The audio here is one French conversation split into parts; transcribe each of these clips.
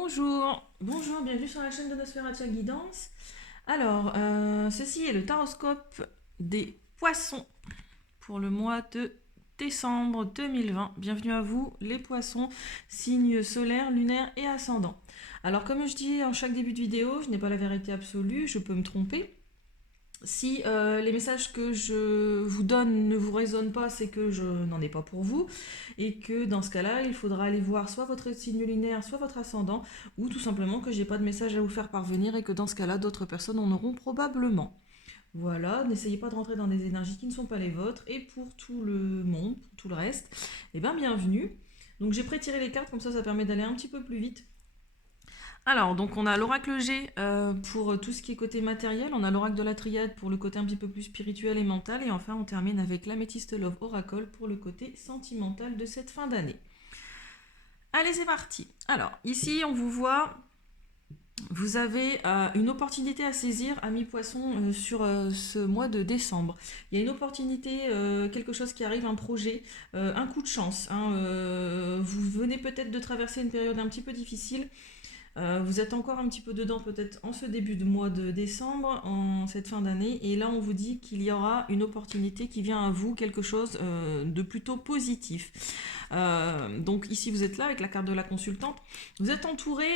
Bonjour, bienvenue sur la chaîne de Nosferatu Guidance. Alors, ceci est le taroscope des poissons pour le mois de décembre 2020. Bienvenue à vous, les poissons, signes solaires, lunaires et ascendants. Alors, comme je dis en chaque début de vidéo, je n'ai pas la vérité absolue, je peux me tromper. Si les messages que je vous donne ne vous résonnent pas, c'est que je n'en ai pas pour vous et que dans ce cas-là, il faudra aller voir soit votre signe lunaire, soit votre ascendant, ou tout simplement que j'ai pas de message à vous faire parvenir et que dans ce cas-là, d'autres personnes en auront probablement. Voilà, n'essayez pas de rentrer dans des énergies qui ne sont pas les vôtres. Et pour tout le monde, pour tout le reste, eh bien bienvenue. Donc j'ai pré-tiré les cartes, comme ça permet d'aller un petit peu plus vite. Alors, donc on a l'oracle G pour tout ce qui est côté matériel, on a l'oracle de la triade pour le côté un petit peu plus spirituel et mental, et enfin on termine avec l'améthyste Love Oracle pour le côté sentimental de cette fin d'année. Allez, c'est parti. Alors, ici on vous voit, vous avez une opportunité à saisir, amis poissons, sur ce mois de décembre. Il y a une opportunité, quelque chose qui arrive, un projet, un coup de chance. Vous venez peut-être de traverser une période un petit peu difficile. Vous êtes encore un petit peu dedans peut-être en ce début de mois de décembre, en cette fin d'année, et là on vous dit qu'il y aura une opportunité qui vient à vous, quelque chose de plutôt positif. Donc ici vous êtes là avec la carte de la consultante, vous êtes entouré,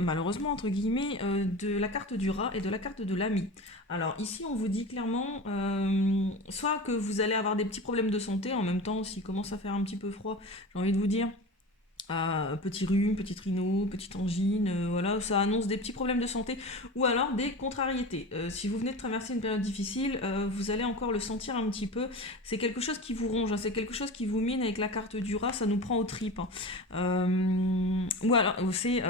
malheureusement entre guillemets, de la carte du rat et de la carte de l'ami. Alors ici on vous dit clairement, soit que vous allez avoir des petits problèmes de santé, en même temps s'il commence à faire un petit peu froid, j'ai envie de vous dire, petit rhume, petite rhino, petite angine, voilà, ça annonce des petits problèmes de santé ou alors des contrariétés. Si vous venez de traverser une période difficile, vous allez encore le sentir un petit peu. C'est quelque chose qui vous ronge, hein, c'est quelque chose qui vous mine avec la carte du rat, ça nous prend aux tripes. Ou alors, c'est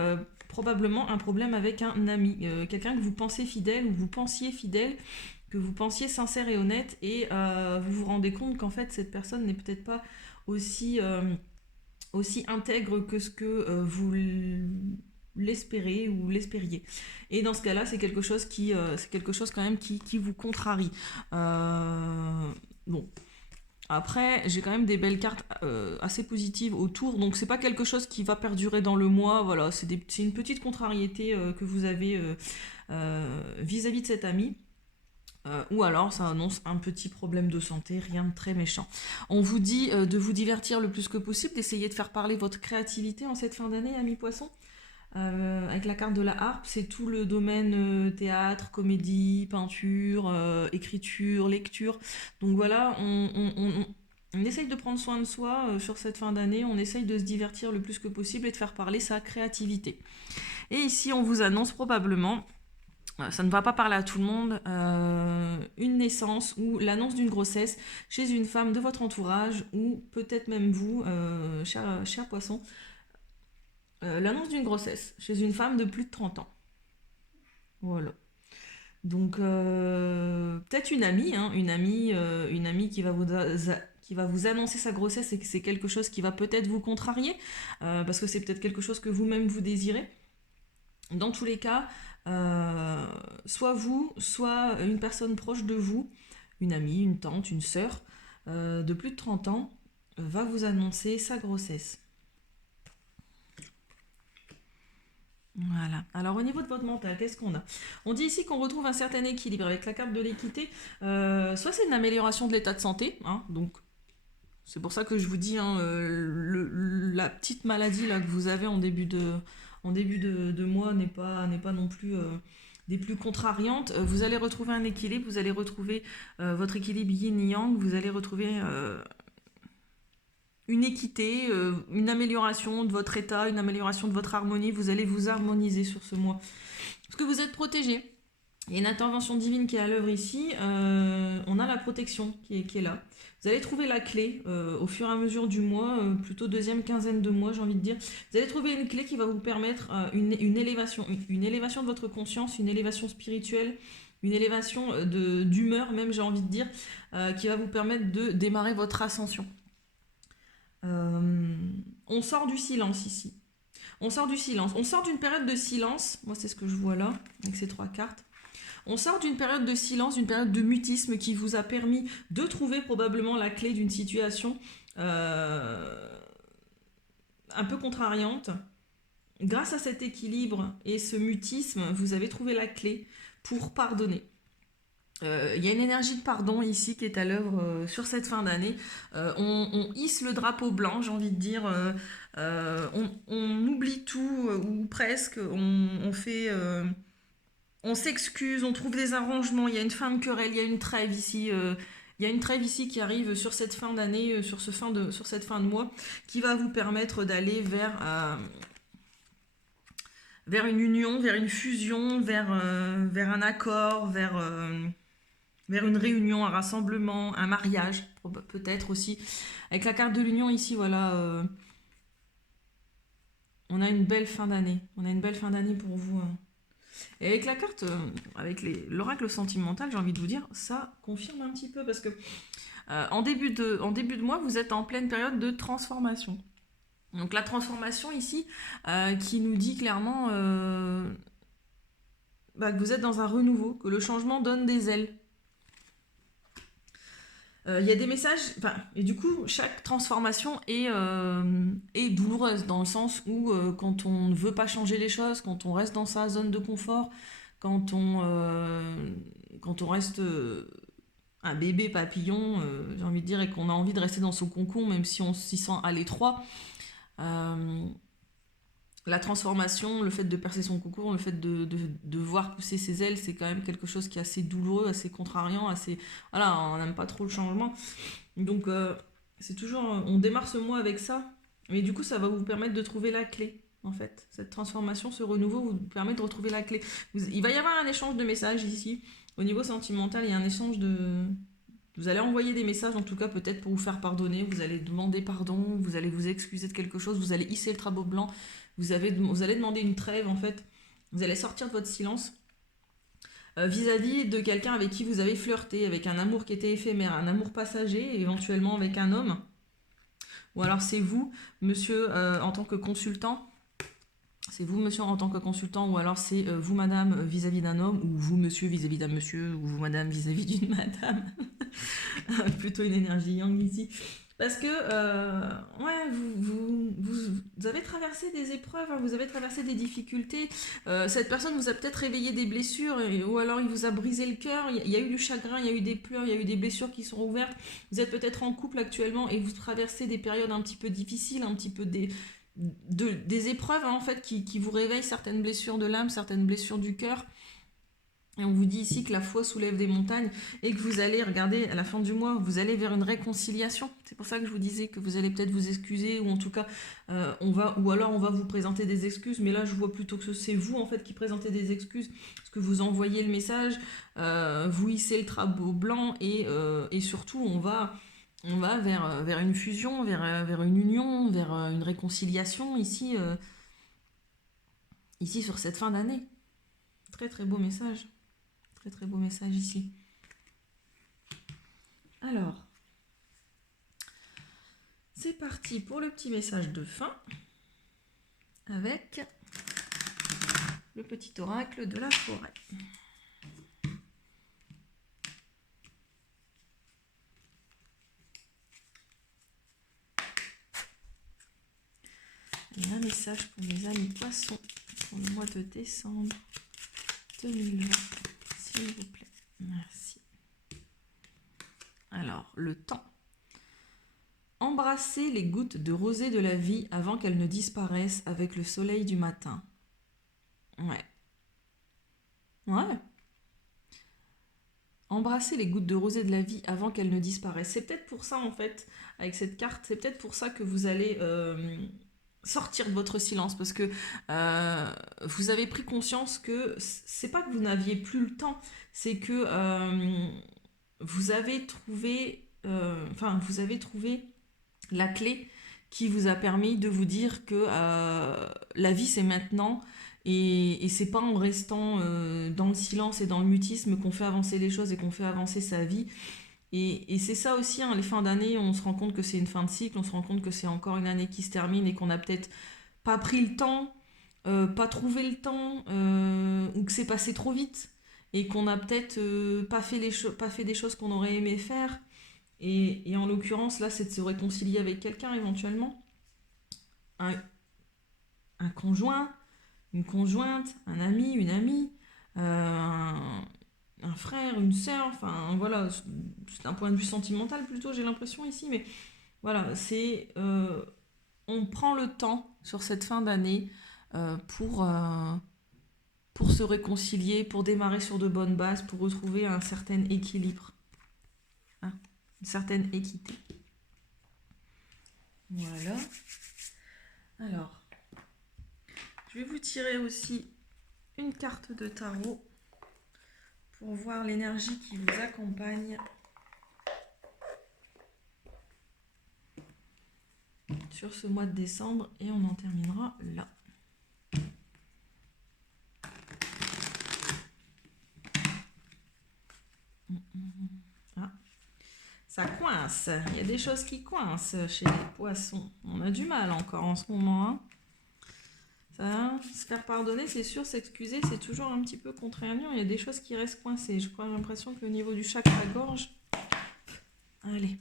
probablement un problème avec un ami, quelqu'un que vous pensez fidèle ou vous pensiez fidèle, que vous pensiez sincère et honnête, et vous vous rendez compte qu'en fait cette personne n'est peut-être pas aussi intègre que ce que vous l'espérez ou l'espériez. Et dans ce cas-là, c'est quelque chose quand même qui vous contrarie. Bon. Après, j'ai quand même des belles cartes assez positives autour, donc c'est pas quelque chose qui va perdurer dans le mois. Voilà, c'est une petite contrariété que vous avez vis-à-vis de cet ami. Ou alors ça annonce un petit problème de santé, rien de très méchant. On vous dit de vous divertir le plus que possible, d'essayer de faire parler votre créativité en cette fin d'année, amis poissons. Avec la carte de la harpe, c'est tout le domaine théâtre, comédie, peinture, écriture, lecture. Donc voilà, on essaye de prendre soin de soi sur cette fin d'année, on essaye de se divertir le plus que possible et de faire parler sa créativité. Et ici, on vous annonce probablement, ça ne va pas parler à tout le monde, une naissance ou l'annonce d'une grossesse chez une femme de votre entourage ou peut-être même vous, cher poisson, l'annonce d'une grossesse chez une femme de plus de 30 ans. Voilà. Donc peut-être une amie, hein, une amie qui va vous annoncer sa grossesse et que c'est quelque chose qui va peut-être vous contrarier, parce que c'est peut-être quelque chose que vous-même vous désirez. Dans tous les cas, soit vous, soit une personne proche de vous, une amie, une tante, une sœur, de plus de 30 ans, va vous annoncer sa grossesse. Voilà. Alors au niveau de votre mental, qu'est-ce qu'on a? On dit ici qu'on retrouve un certain équilibre avec la carte de l'équité. Soit c'est une amélioration de l'état de santé, hein, donc c'est pour ça que je vous dis, hein, la petite maladie là que vous avez en début de mois n'est pas non plus des plus contrariantes. Vous allez retrouver un équilibre, vous allez retrouver votre équilibre yin-yang, vous allez retrouver une équité, une amélioration de votre état, une amélioration de votre harmonie. Vous allez vous harmoniser sur ce mois. Parce que vous êtes protégé. Il y a une intervention divine qui est à l'œuvre ici. On a la protection qui est là. Vous allez trouver la clé au fur et à mesure du mois, plutôt deuxième quinzaine de mois, j'ai envie de dire. Vous allez trouver une clé qui va vous permettre une élévation de votre conscience, une élévation spirituelle, une élévation d'humeur même, j'ai envie de dire, qui va vous permettre de démarrer votre ascension. On sort du silence ici. On sort du silence. On sort d'une période de silence. Moi, c'est ce que je vois là, avec ces 3 cartes. On sort d'une période de silence, d'une période de mutisme qui vous a permis de trouver probablement la clé d'une situation un peu contrariante, grâce à cet équilibre et ce mutisme, vous avez trouvé la clé pour pardonner. Il y a une énergie de pardon ici qui est à l'œuvre sur cette fin d'année. On hisse le drapeau blanc, j'ai envie de dire. On oublie tout, ou presque. On fait... on s'excuse, on trouve des arrangements. Il y a une fin de querelle, il y a une trêve ici. Il y a une trêve ici qui arrive sur cette fin d'année, sur cette fin de mois, qui va vous permettre d'aller vers une union, vers une fusion, vers un accord, vers une réunion, un rassemblement, un mariage, peut-être aussi. Avec la carte de l'union ici, voilà, on a une belle fin d'année. On a une belle fin d'année pour vous. Et avec la carte, avec l'oracle sentimental, j'ai envie de vous dire, ça confirme un petit peu parce que en début de mois, vous êtes en pleine période de transformation. Donc la transformation ici, qui nous dit clairement que vous êtes dans un renouveau, que le changement donne des ailes. Il y a des messages, et du coup, chaque transformation est douloureuse dans le sens où quand on ne veut pas changer les choses, quand on reste dans sa zone de confort, quand on reste un bébé papillon, j'ai envie de dire, et qu'on a envie de rester dans son cocon, même si on s'y sent à l'étroit, la transformation, le fait de percer son cocon, le fait de voir pousser ses ailes, c'est quand même quelque chose qui est assez douloureux, assez contrariant, assez... Voilà, on n'aime pas trop le changement. Donc, c'est toujours... On démarre ce mois avec ça, mais du coup, ça va vous permettre de trouver la clé, en fait. Cette transformation, ce renouveau vous permet de retrouver la clé. Il va y avoir un échange de messages ici. Au niveau sentimental, il y a un échange de... Vous allez envoyer des messages, en tout cas, peut-être pour vous faire pardonner. Vous allez demander pardon, vous allez vous excuser de quelque chose, vous allez hisser le drapeau blanc. Vous allez demander une trêve, en fait. Vous allez sortir de votre silence vis-à-vis de quelqu'un avec qui vous avez flirté, avec un amour qui était éphémère, un amour passager, éventuellement avec un homme. Ou alors c'est vous, monsieur, en tant que consultant. C'est vous, monsieur, en tant que consultant, ou alors c'est vous, madame, vis-à-vis d'un homme, ou vous, monsieur, vis-à-vis d'un monsieur, ou vous, madame, vis-à-vis d'une madame. Plutôt une énergie yang ici. Parce que, ouais, vous avez traversé des épreuves, hein, vous avez traversé des difficultés. Cette personne vous a peut-être réveillé des blessures, ou alors il vous a brisé le cœur. Il y a eu du chagrin, il y a eu des pleurs, il y a eu des blessures qui sont ouvertes. Vous êtes peut-être en couple actuellement et vous traversez des périodes un petit peu difficiles, un petit peu des épreuves, hein, en fait, qui vous réveillent certaines blessures de l'âme, certaines blessures du cœur. Et on vous dit ici que la foi soulève des montagnes et que vous allez, regardez, à la fin du mois, vous allez vers une réconciliation. C'est pour ça que je vous disais que vous allez peut-être vous excuser, ou en tout cas, ou alors on va vous présenter des excuses. Mais là, je vois plutôt que c'est vous, en fait, qui présentez des excuses, parce que vous envoyez le message, vous hissez le drapeau blanc, et surtout, on va vers une fusion, vers une union, vers une réconciliation ici sur cette fin d'année. Très très beau message. Très très beau message ici. Alors, c'est parti pour le petit message de fin avec le petit oracle de la forêt. Et un message pour mes amis poissons pour le mois de décembre 2020, s'il vous plaît. Merci. Alors, le temps. Embrassez les gouttes de rosée de la vie avant qu'elles ne disparaissent avec le soleil du matin. Ouais. Ouais. Embrassez les gouttes de rosée de la vie avant qu'elles ne disparaissent. C'est peut-être pour ça, en fait, avec cette carte, c'est peut-être pour ça que vous allez sortir de votre silence, parce que vous avez pris conscience que c'est pas que vous n'aviez plus le temps, c'est que vous avez trouvé la clé qui vous a permis de vous dire que la vie c'est maintenant, et c'est pas en restant dans le silence et dans le mutisme qu'on fait avancer les choses et qu'on fait avancer sa vie. Et c'est ça aussi, hein, les fins d'année, on se rend compte que c'est une fin de cycle, on se rend compte que c'est encore une année qui se termine et qu'on n'a peut-être pas pris le temps, pas trouvé le temps, ou que c'est passé trop vite et qu'on n'a peut-être pas fait des choses qu'on aurait aimé faire. Et en l'occurrence, là, c'est de se réconcilier avec quelqu'un éventuellement. Un conjoint, une conjointe, un ami, une amie, un frère, une sœur, enfin voilà, c'est un point de vue sentimental plutôt, j'ai l'impression ici, mais voilà, c'est on prend le temps sur cette fin d'année euh, pour, euh, pour se réconcilier, pour démarrer sur de bonnes bases, pour retrouver un certain équilibre, hein, une certaine équité. Voilà. Alors, je vais vous tirer aussi une carte de tarot pour voir l'énergie qui vous accompagne sur ce mois de décembre et on en terminera là. Ah, ça coince, il y a des choses qui coincent chez les poissons. On a du mal encore en ce moment, hein. Ça, se faire pardonner, c'est sûr, s'excuser, c'est toujours un petit peu contraignant. Il y a des choses qui restent coincées. Je crois, j'ai l'impression que au niveau du chakra-gorge... Allez.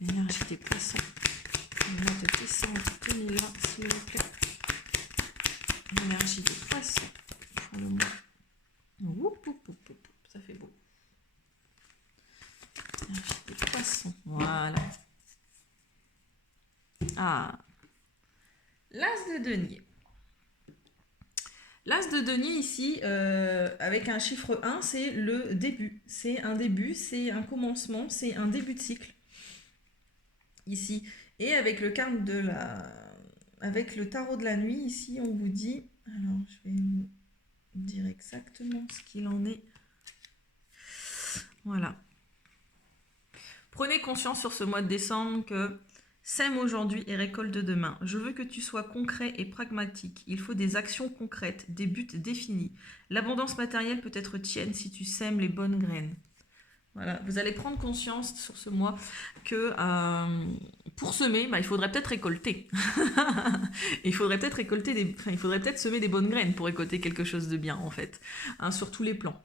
L'énergie des poissons. Le mois de décembre 2020, s'il vous plaît. L'énergie des poissons. Pour le mois. Oup, oup, oup, oup, ça fait beau. L'énergie des poissons. Voilà. Ah, l'as de denier. L'as de denier ici, avec un chiffre 1, c'est le début. C'est un début, c'est un commencement, c'est un début de cycle. Ici. Et avec le carme de la... Avec le tarot de la nuit, ici, on vous dit... Alors, je vais vous dire exactement ce qu'il en est. Voilà. Prenez conscience sur ce mois de décembre que... Sème aujourd'hui et récolte demain. Je veux que tu sois concret et pragmatique. Il faut des actions concrètes, des buts définis. L'abondance matérielle peut être tienne si tu sèmes les bonnes graines. Voilà, vous allez prendre conscience sur ce mois que pour semer, il faudrait peut-être récolter. Il faudrait peut-être récolter il faudrait peut-être semer des bonnes graines pour récolter quelque chose de bien en fait, hein, sur tous les plans.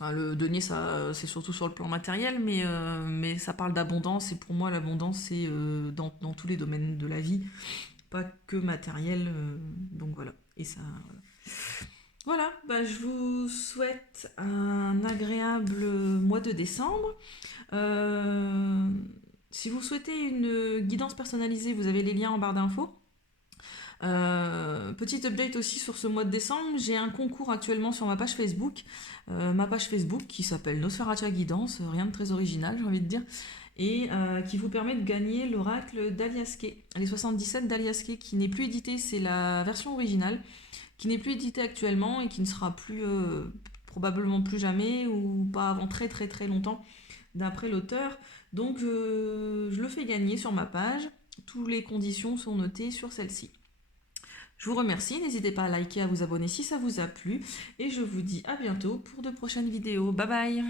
Le denier, ça, c'est surtout sur le plan matériel, mais ça parle d'abondance, et pour moi, l'abondance, c'est dans tous les domaines de la vie, pas que matériel, donc voilà. Et ça, voilà, je vous souhaite un agréable mois de décembre. Si vous souhaitez une guidance personnalisée, vous avez les liens en barre d'infos. Petit update aussi sur ce mois de décembre, j'ai un concours actuellement sur ma page Facebook, qui s'appelle Nosferatia Guidance, rien de très original j'ai envie de dire, et qui vous permet de gagner l'oracle d'Aliaske, les 77 d'Aliaske, qui n'est plus édité, c'est la version originale, qui n'est plus édité actuellement et qui ne sera plus probablement plus jamais ou pas avant très très très longtemps d'après l'auteur. Donc je le fais gagner sur ma page, toutes les conditions sont notées sur celle-ci. Je vous remercie, n'hésitez pas à liker, à vous abonner si ça vous a plu et je vous dis à bientôt pour de prochaines vidéos. Bye bye.